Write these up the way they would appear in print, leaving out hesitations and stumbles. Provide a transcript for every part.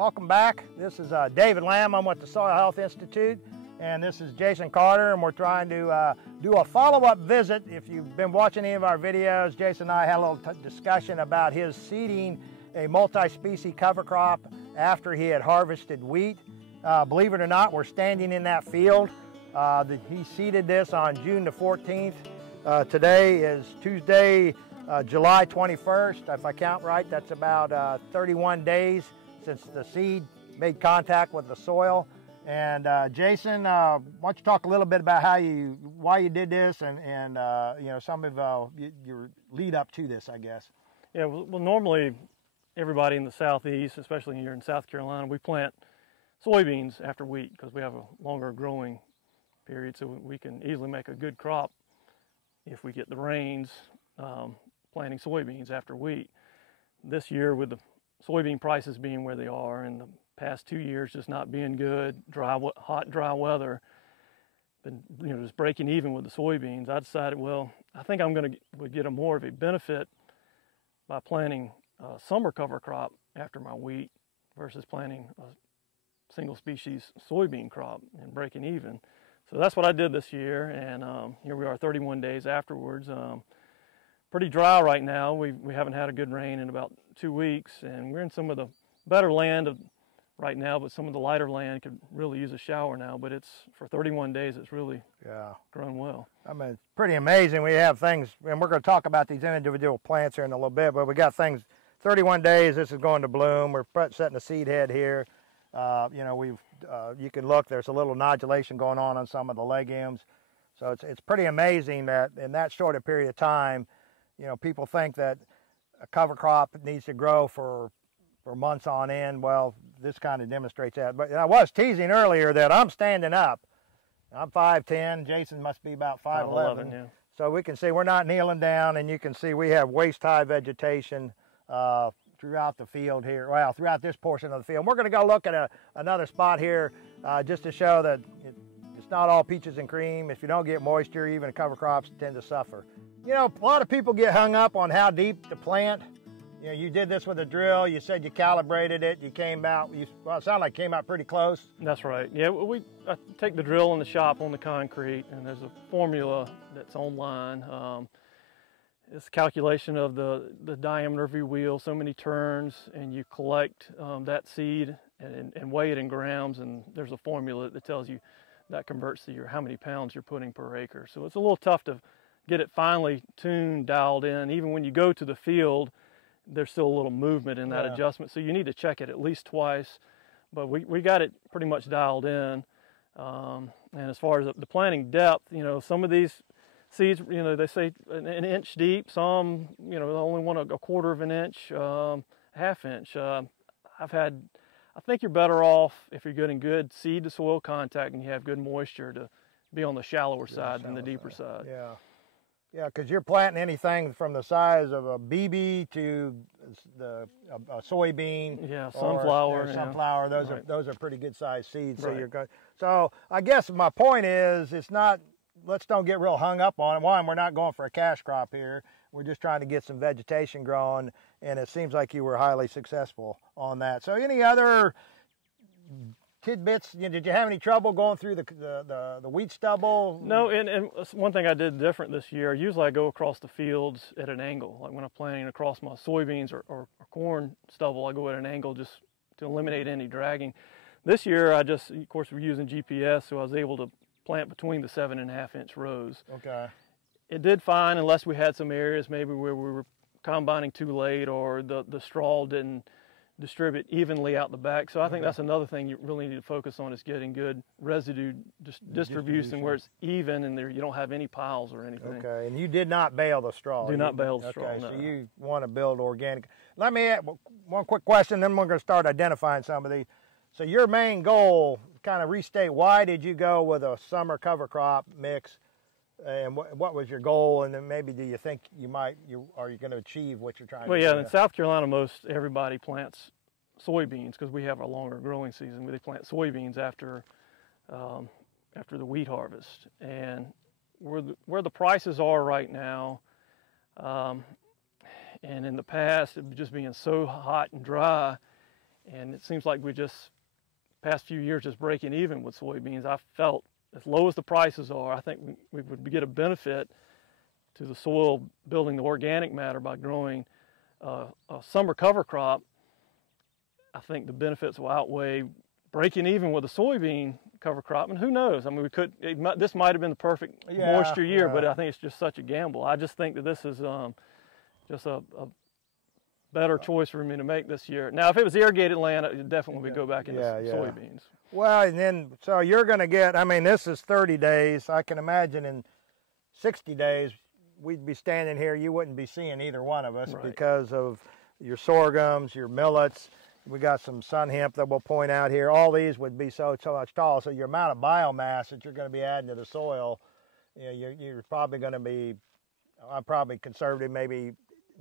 Welcome back. This is David Lamm. I'm with the Soil Health Institute, and this is Jason Carter, and we're trying to do a follow-up visit. If you've been watching any of our videos, Jason and I had a little discussion about his seeding a multi-species cover crop after he had harvested wheat. Believe it or not, we're standing in that field. He seeded this on June the 14th. Today is Tuesday, July 21st. If I count right, that's about 31 days since the seed made contact with the soil. And Jason, why don't you talk a little bit about why you did this, and you know, some of your lead up to this, I guess. Yeah, well, normally everybody in the southeast, especially here in South Carolina, we plant soybeans after wheat because we have a longer growing period, so we can easily make a good crop if we get the rains planting soybeans after wheat. This year, with the soybean prices being where they are and the past 2 years just not being good, hot, dry weather, and just breaking even with the soybeans, I decided, well, I think I'm going to get more of a benefit by planting a summer cover crop after my wheat versus planting a single species soybean crop and breaking even. So that's what I did this year, and here we are 31 days afterwards. Pretty dry right now. We haven't had a good rain in about 2 weeks, and we're in some of the better land right now, but some of the lighter land could really use a shower now. But for 31 days, it's really grown well. I mean, it's pretty amazing. We have things, and we're going to talk about these individual plants here in a little bit, but we got things, 31 days, this is going to bloom. We're setting the seed head here. You can look, there's a little nodulation going on some of the legumes. So it's pretty amazing that in that short a period of time, people think that a cover crop needs to grow for months on end. Well, this kind of demonstrates that. But I was teasing earlier that I'm standing up. I'm 5'10", Jason must be about 5'11". Yeah. So we can see we're not kneeling down, and you can see we have waist-high vegetation throughout the field here, well, throughout this portion of the field. We're going to go look at another spot here just to show that it's not all peaches and cream. If you don't get moisture, even cover crops tend to suffer. A lot of people get hung up on how deep to plant. You did this with a drill. You said you calibrated it. You came out, well, it sounded like you came out pretty close. That's right. Yeah, I take the drill in the shop on the concrete, and there's a formula that's online. It's a calculation of the diameter of your wheel, so many turns, and you collect that seed and weigh it in grams, and there's a formula that tells you that converts to how many pounds you're putting per acre. So it's a little tough to get it finely tuned, dialed in. Even when you go to the field, there's still a little movement in that adjustment, so you need to check it at least twice. But we got it pretty much dialed in. And as far as the planting depth, some of these seeds, they say an inch deep. Some, they only want a quarter of an inch, half inch. I think you're better off if you're getting good seed to soil contact and you have good moisture to be on the shallower side than the deeper side. Yeah, because you're planting anything from the size of a BB to a soybean. Yeah, sunflower. Sunflower. Those are pretty good sized seeds. So So I guess my point is, it's not. Let's don't get real hung up on it. One, we're not going for a cash crop here. We're just trying to get some vegetation growing, and it seems like you were highly successful on that. So any other tidbits? Did you have any trouble going through the wheat stubble? No, and one thing I did different this year, usually I go across the fields at an angle. Like when I'm planting across my soybeans or corn stubble, I go at an angle just to eliminate any dragging. This year, of course, we're using GPS, so I was able to plant between the 7.5-inch rows. Okay. It did fine, unless we had some areas maybe where we were combining too late or the straw didn't distribute evenly out the back. So I think that's another thing you really need to focus on, is getting good residue distribution where it's even and you don't have any piles or anything. Okay, and you did not bale the straw. Do not bale the straw, Okay, no. so you want to build organic. Let me ask one quick question, then we're going to start identifying some of these. So your main goal, kind of restate, why did you go with a summer cover crop mix, and what was your goal, and then maybe do you think are you going to achieve what you're trying to do? Well, yeah, in South Carolina, most everybody plants soybeans because we have a longer growing season. They plant soybeans after the wheat harvest, and where the prices are right now, and in the past, it just being so hot and dry, and it seems like we just past few years just breaking even with soybeans. I felt as low as the prices are, I think we would get a benefit to the soil building the organic matter by growing a summer cover crop. I think the benefits will outweigh breaking even with a soybean cover crop. And who knows? I mean, this might have been the perfect moisture year, but I think it's just such a gamble. I just think that this is just a better choice for me to make this year. Now, if it was irrigated land, it definitely would go back into soybeans. Well, and then, so you're going to get, I mean, this is 30 days. I can imagine in 60 days, we'd be standing here, you wouldn't be seeing either one of us because of your sorghums, your millets. We got some sun hemp that we'll point out here. All these would be so much tall. So your amount of biomass that you're going to be adding to the soil, you know, you're probably going to be, I'm probably conservative, maybe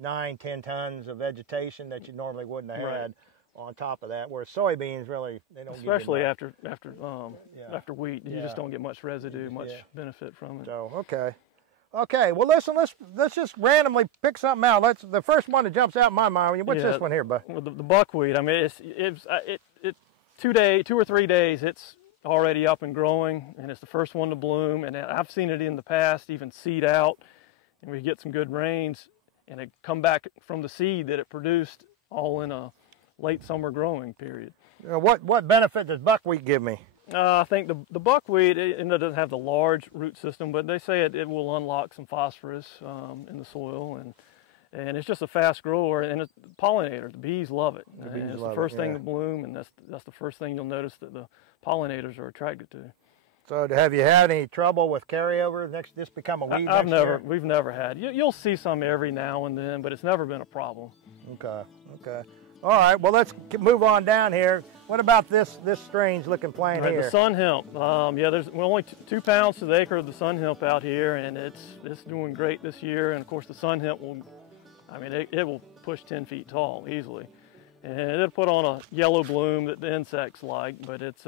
9-10 tons of vegetation that you normally wouldn't have had on top of that. Whereas soybeans really, they don't. Especially after wheat, you just don't get much residue, much benefit from it. So okay. Well, listen, let's just randomly pick something out. The first one that jumps out in my mind. What's this one here, bud? Well, the buckwheat. I mean, it 2 or 3 days, it's already up and growing, and it's the first one to bloom. And I've seen it in the past even seed out, and we get some good rains, and it come back from the seed that it produced all in a late summer growing period. What benefit does buckwheat give me? I think the buckwheat, it doesn't have the large root system, but they say it will unlock some phosphorus in the soil, and it's just a fast grower, and it's pollinator. The bees love it. It's the first thing to bloom, and that's the first thing you'll notice that the pollinators are attracted to. So have you had any trouble with carryover? This become a weed next year? We've never had. You'll see some every now and then, but it's never been a problem. Okay. All right, well, let's move on down here. What about this strange looking plant here? The sun hemp. There's only 2 pounds to the acre of the sun hemp out here, and it's doing great this year. And of course, the sun hemp it will push 10 feet tall easily, and it'll put on a yellow bloom that the insects like. But it's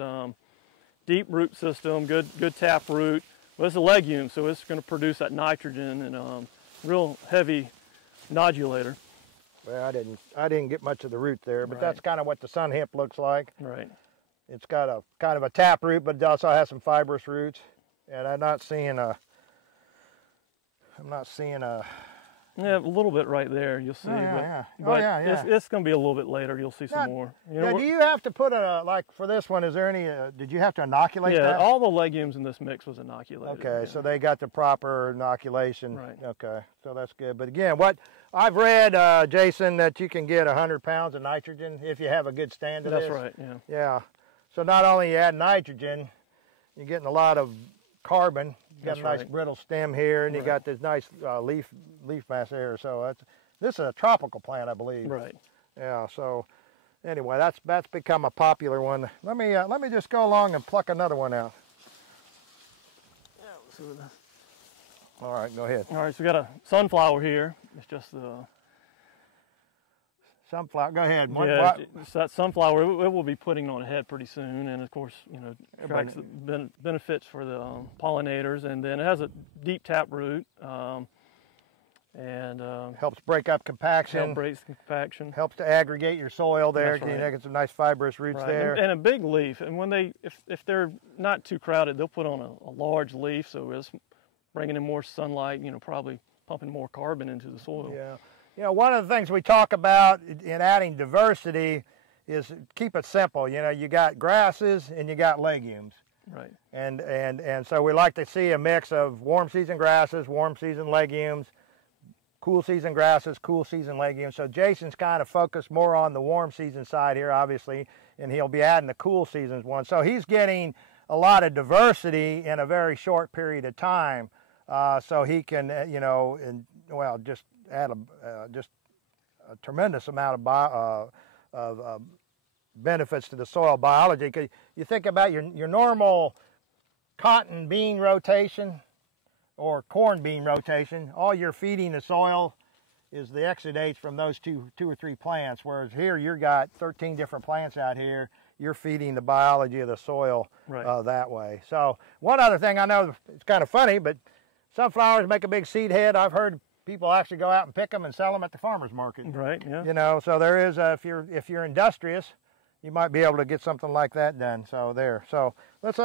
deep root system, good tap root. Well, it's a legume, so it's going to produce that nitrogen and real heavy nodulator. Well, I didn't get much of the root there, but that's kind of what the sun hemp looks like. Right. It's got a kind of a tap root, but it also has some fibrous roots. And I'm not seeing a. Yeah, a little bit right there. You'll see. It's going to be a little bit later. You'll see some more. Now, do you have to put like for this one? Is there any? Did you have to inoculate that? Yeah, all the legumes in this mix was inoculated. Okay, so they got the proper inoculation. Right. Okay, so that's good. But again, what I've read, Jason, that you can get 100 pounds of nitrogen if you have a good stand of this. That's right. Yeah. Yeah. So not only you add nitrogen, you're getting a lot of carbon. You got a nice brittle stem here, and you got this nice leaf mass there. So this is a tropical plant, I believe. Right. Yeah. So anyway, that's become a popular one. Let me just go along and pluck another one out. Yeah. All right, go ahead. All right, so we got a sunflower here. It's just the sunflower. Go ahead. So that sunflower, it will be putting on a head pretty soon, and of course, attracts the benefits for the pollinators, and then it has a deep tap root, and helps break up compaction. Helps to aggregate your soil there. You get some nice fibrous roots there. And a big leaf. And when if they're not too crowded, they'll put on a large leaf, so it's bringing in more sunlight. Probably pumping more carbon into the soil. Yeah. One of the things we talk about in adding diversity is keep it simple. You got grasses and you got legumes. Right. And so we like to see a mix of warm season grasses, warm season legumes, cool season grasses, cool season legumes. So Jason's kind of focused more on the warm season side here, obviously, and he'll be adding the cool seasons one. So he's getting a lot of diversity in a very short period of time. So he can, just add just a tremendous amount of benefits to the soil biology. Because you think about your normal cotton bean rotation or corn bean rotation, all you're feeding the soil is the exudates from those two or three plants, whereas here you've got 13 different plants out here. You're feeding the biology of the soil that way. So one other thing, I know it's kind of funny, but sunflowers make a big seed head. I've heard people actually go out and pick them and sell them at the farmer's market. Right, yeah. So there is, if you're industrious, you might be able to get something like that done. So there. So let's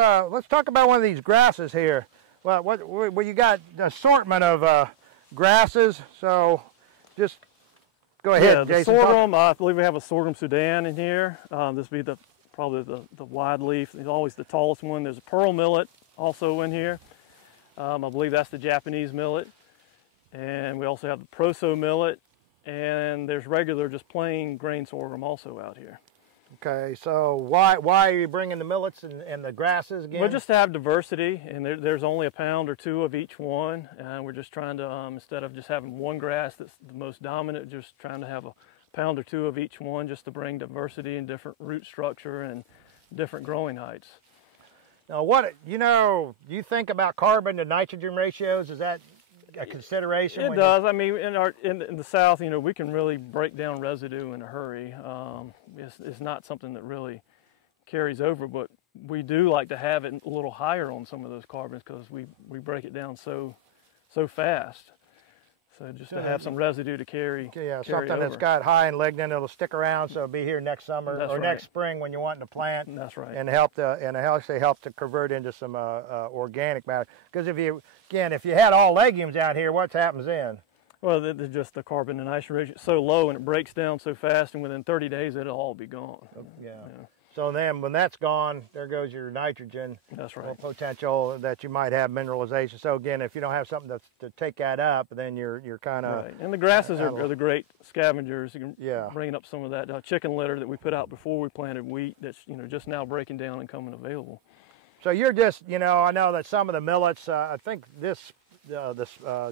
talk about one of these grasses here. Well, what you got? An assortment of grasses. So just go ahead, Yeah, the Jason. sorghum. I believe we have a sorghum Sudan in here. This would be probably the wide leaf. It's always the tallest one. There's a pearl millet also in here. I believe that's the Japanese millet. And we also have the proso millet. And there's regular, just plain grain sorghum also out here. Okay, so why are you bringing the millets and the grasses again? Well, just to have diversity, and there's only a pound or two of each one, and we're just trying to, instead of just having one grass that's the most dominant, just trying to have a pound or two of each one just to bring diversity and different root structure and different growing heights. Now, you think about carbon to nitrogen ratios? Is that a consideration? It does. I mean, in the South, we can really break down residue in a hurry. It's not something that really carries over, but we do like to have it a little higher on some of those carbons because we break it down so fast. So just to have some residue to carry. Yeah, carry something over. that's got high in lignin, it'll stick around, so it'll be here next summer That's or right. next spring when you want to plant. That's right. And help to convert into some organic matter. Because if you had all legumes out here, what happens then? Well, just the carbon to nitrogen ratio is so low and it breaks down so fast, and within 30 days it'll all be gone. Yeah. So then when that's gone, there goes your nitrogen. That's right. Potential that you might have mineralization. So again, if you don't have something to take that up, then you're kind of... Right. And the grasses are the great scavengers. You can Yeah. bring up some of that chicken litter that we put out before we planted wheat that's just now breaking down and coming available. So you're just, I know that some of the millets, I think this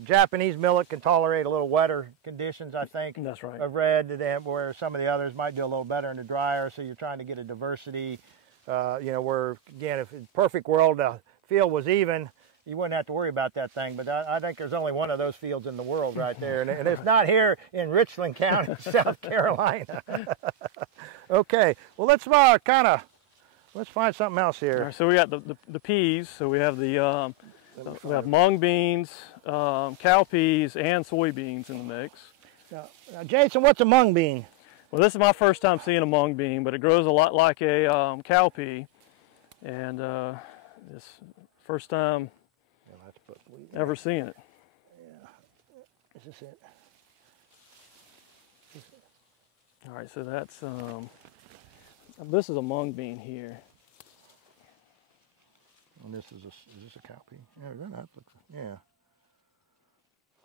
Japanese millet can tolerate a little wetter conditions, I think. That's right. I've read that where some of the others might do a little better in the drier, so you're trying to get a diversity, where, again, if in perfect world the field was even, you wouldn't have to worry about that thing, but I think there's only one of those fields in the world right there, and it's not here in Richland County, South Carolina. Okay, well, let's find something else here. All right, so we got the peas, so we have we have mung beans, cowpeas, and soybeans in the mix. Now, Jason, what's a mung bean? Well, this is my first time seeing a mung bean, but it grows a lot like a cowpea, and it's first time ever seeing it. Yeah, is this it? All right, so that's this is a mung bean here. And is this a cowpea? Yeah, that looks, yeah.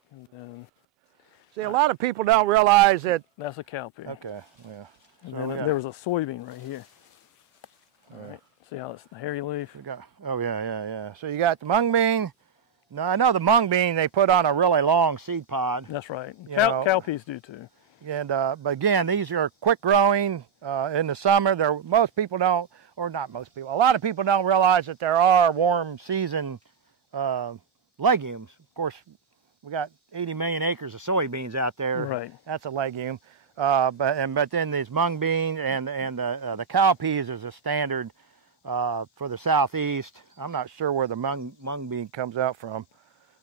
And then see, a lot of people don't realize that. that's a cowpea. Okay, yeah. And then there was a soybean right here. All right, see how it's the hairy leaf? Oh yeah. So you got the mung bean. Now I know the mung bean they put on a really long seed pod. That's right. Cowpeas do too. And but again, these are quick growing in the summer. Most people don't, or not most people. A lot of people don't realize that there are warm season legumes. Of course, we got 80 million acres of soybeans out there. Right. That's a legume. But then these mung bean and the cowpeas is a standard for the southeast. I'm not sure where the mung bean comes out from,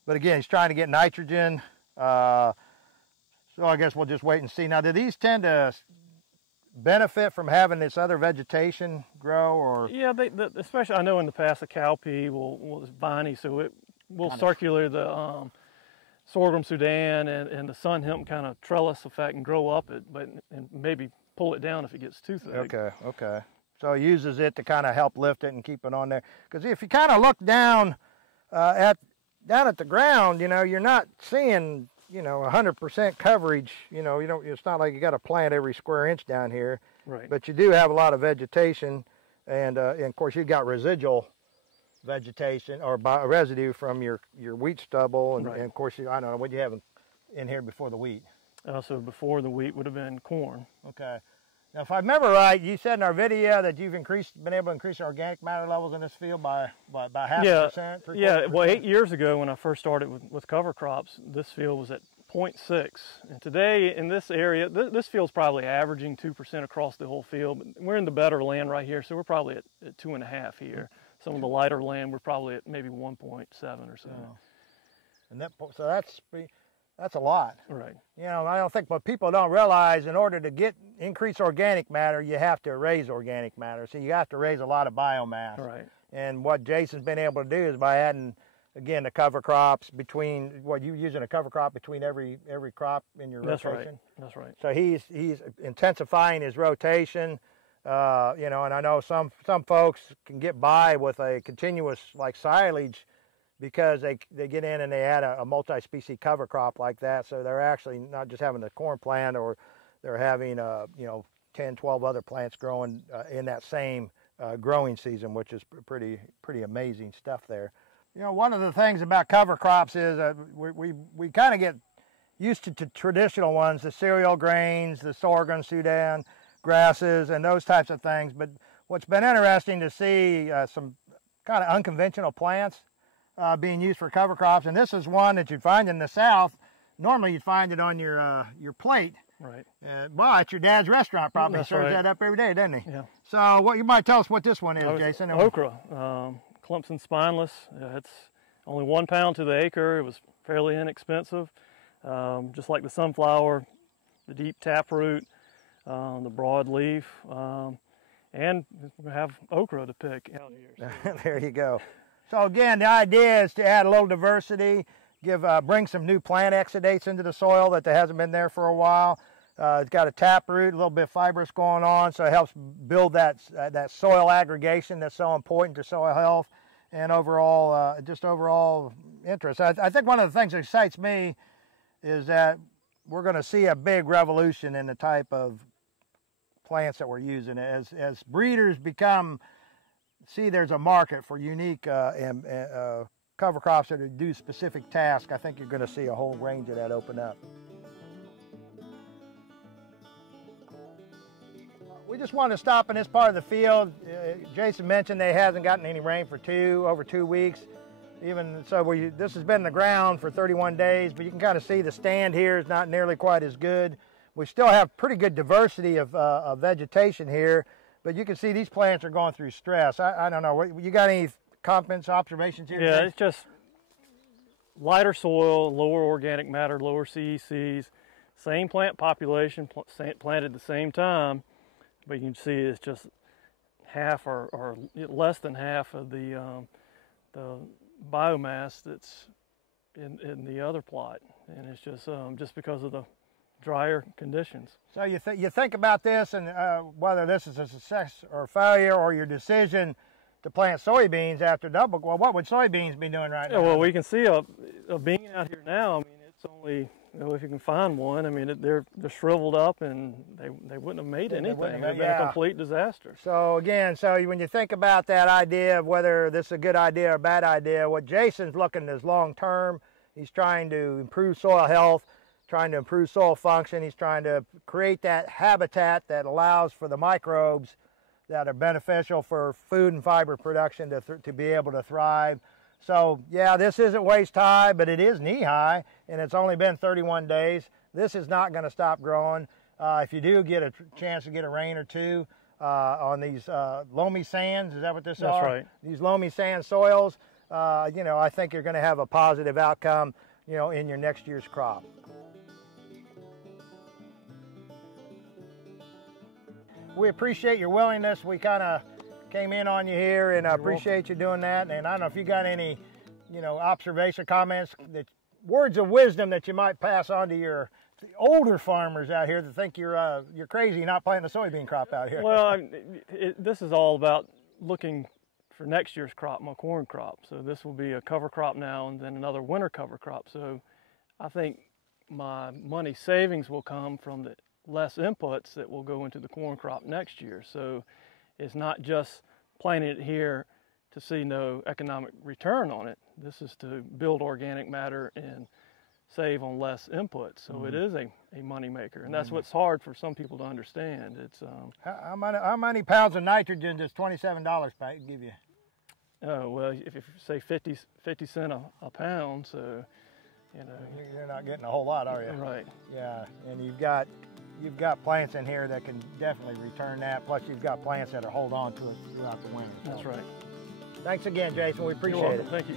but again, he's trying to get nitrogen. So I guess we'll just wait and see. Now, do these tend to benefit from having this other vegetation grow, or? Yeah, especially I know in the past the cowpea is viney, so it will circulate the sorghum Sudan and the sun hemp kind of trellis effect and grow up it, and maybe pull it down if it gets too thick. Okay. So it uses it to kind of help lift it and keep it on there. Because if you kind of look down at the ground, you're not seeing 100% coverage. It's not like you got to plant every square inch down here. Right. But you do have a lot of vegetation, and of course you've got residual vegetation or residue from your wheat stubble, and, right. and of course I don't know what you have in here before the wheat. So before the wheat would have been corn. Okay. Now, if I remember right, you said in our video that you've been able to increase organic matter levels in this field by half a percent. Yeah. Well, 8 years ago when I first started with cover crops, this field was at 0.6, and today in this area, this field's probably averaging 2% across the whole field. But we're in the better land right here, so we're probably at 2.5 here. Some of the lighter land, we're probably at maybe 1.7 or so. Oh. And that's pretty. That's a lot. Right. You know, I don't think, but people don't realize in order to increase organic matter, you have to raise organic matter. So you have to raise a lot of biomass. Right. And what Jason's been able to do is by adding, again, the cover crops between, what you using a cover crop between every crop in your rotation. That's right. So he's intensifying his rotation. You know, and I know some folks can get by with a continuous like silage because they get in and they add a multi-species cover crop like that. So they're actually not just having the corn plant, or they're having, you know, 10, 12 other plants growing in that same growing season, which is pretty amazing stuff there. You know, one of the things about cover crops is we kind of get used to traditional ones, the cereal grains, the sorghum, Sudan, grasses, and those types of things. But what's been interesting to see some kind of unconventional plants being used for cover crops, and this is one that you'd find in the South. Normally you'd find it on your plate. Right. Well, at your dad's restaurant probably serves that up every day, doesn't he? Yeah. So what you might tell us what this one is, Jason? Okra, clumps and spineless. It's only 1 pound to the acre. It was fairly inexpensive, just like the sunflower, the deep taproot, the broadleaf, and we have okra to pick out here. So. There you go. So again, the idea is to add a little diversity, bring some new plant exudates into the soil that hasn't been there for a while. It's got a taproot, a little bit fibrous going on, so it helps build that soil aggregation that's so important to soil health and overall, just overall interest. I think one of the things that excites me is that we're going to see a big revolution in the type of plants that we're using. As breeders see there's a market for unique cover crops that do specific tasks, I think you're going to see a whole range of that open up. We just wanted to stop in this part of the field. Jason mentioned they hasn't gotten any rain for over 2 weeks. Even so, this has been in the ground for 31 days, but you can kind of see the stand here is not nearly quite as good. We still have pretty good diversity of vegetation here, but you can see these plants are going through stress. I don't know, you got any comments, observations here? Yeah, it's just lighter soil, lower organic matter, lower CECs, same plant population, planted at the same time, but you can see it's just half or less than half of the biomass that's in the other plot, and it's just because of the drier conditions. So you think about this, and whether this is a success or failure, or your decision to plant soybeans after double. Well, what would soybeans be doing right now? Well, we can see a bean out here now. I mean, it's only, you know, if you can find one. I mean, they're shriveled up, and they wouldn't have made anything. It would have been a complete disaster. So again, when you think about that idea of whether this is a good idea or a bad idea, what Jason's looking at is long term. He's trying to improve soil health, trying to improve soil function. He's trying to create that habitat that allows for the microbes that are beneficial for food and fiber production to be able to thrive. So yeah, this isn't waist high, but it is knee high, and it's only been 31 days. This is not going to stop growing. If you do get a chance to get a rain or two on these loamy sands, is that what this are? That's right. These loamy sand soils, you know, I think you're going to have a positive outcome, you know, in your next year's crop. We appreciate your willingness. We kind of came in on you here, and I appreciate you doing that. And I don't know if you got any, you know, observation, comments, words of wisdom that you might pass on to your older farmers out here that think you're crazy not planting a soybean crop out here. Well, this is all about looking for next year's crop, my corn crop. So this will be a cover crop now, and then another winter cover crop. So I think my money savings will come from the less inputs that will go into the corn crop next year. So it's not just planting it here to see no economic return on it. This is to build organic matter and save on less inputs. So it is a money maker, and that's what's hard for some people to understand. It's how many pounds of nitrogen does $27 give you? Oh, well, if you say 50 cents a pound, so you know you're not getting a whole lot, are you? Right. Yeah, and you've got plants in here that can definitely return that. Plus, you've got plants that hold on to it throughout the winter. That's right. Thanks again, Jason. We appreciate it. Thank you.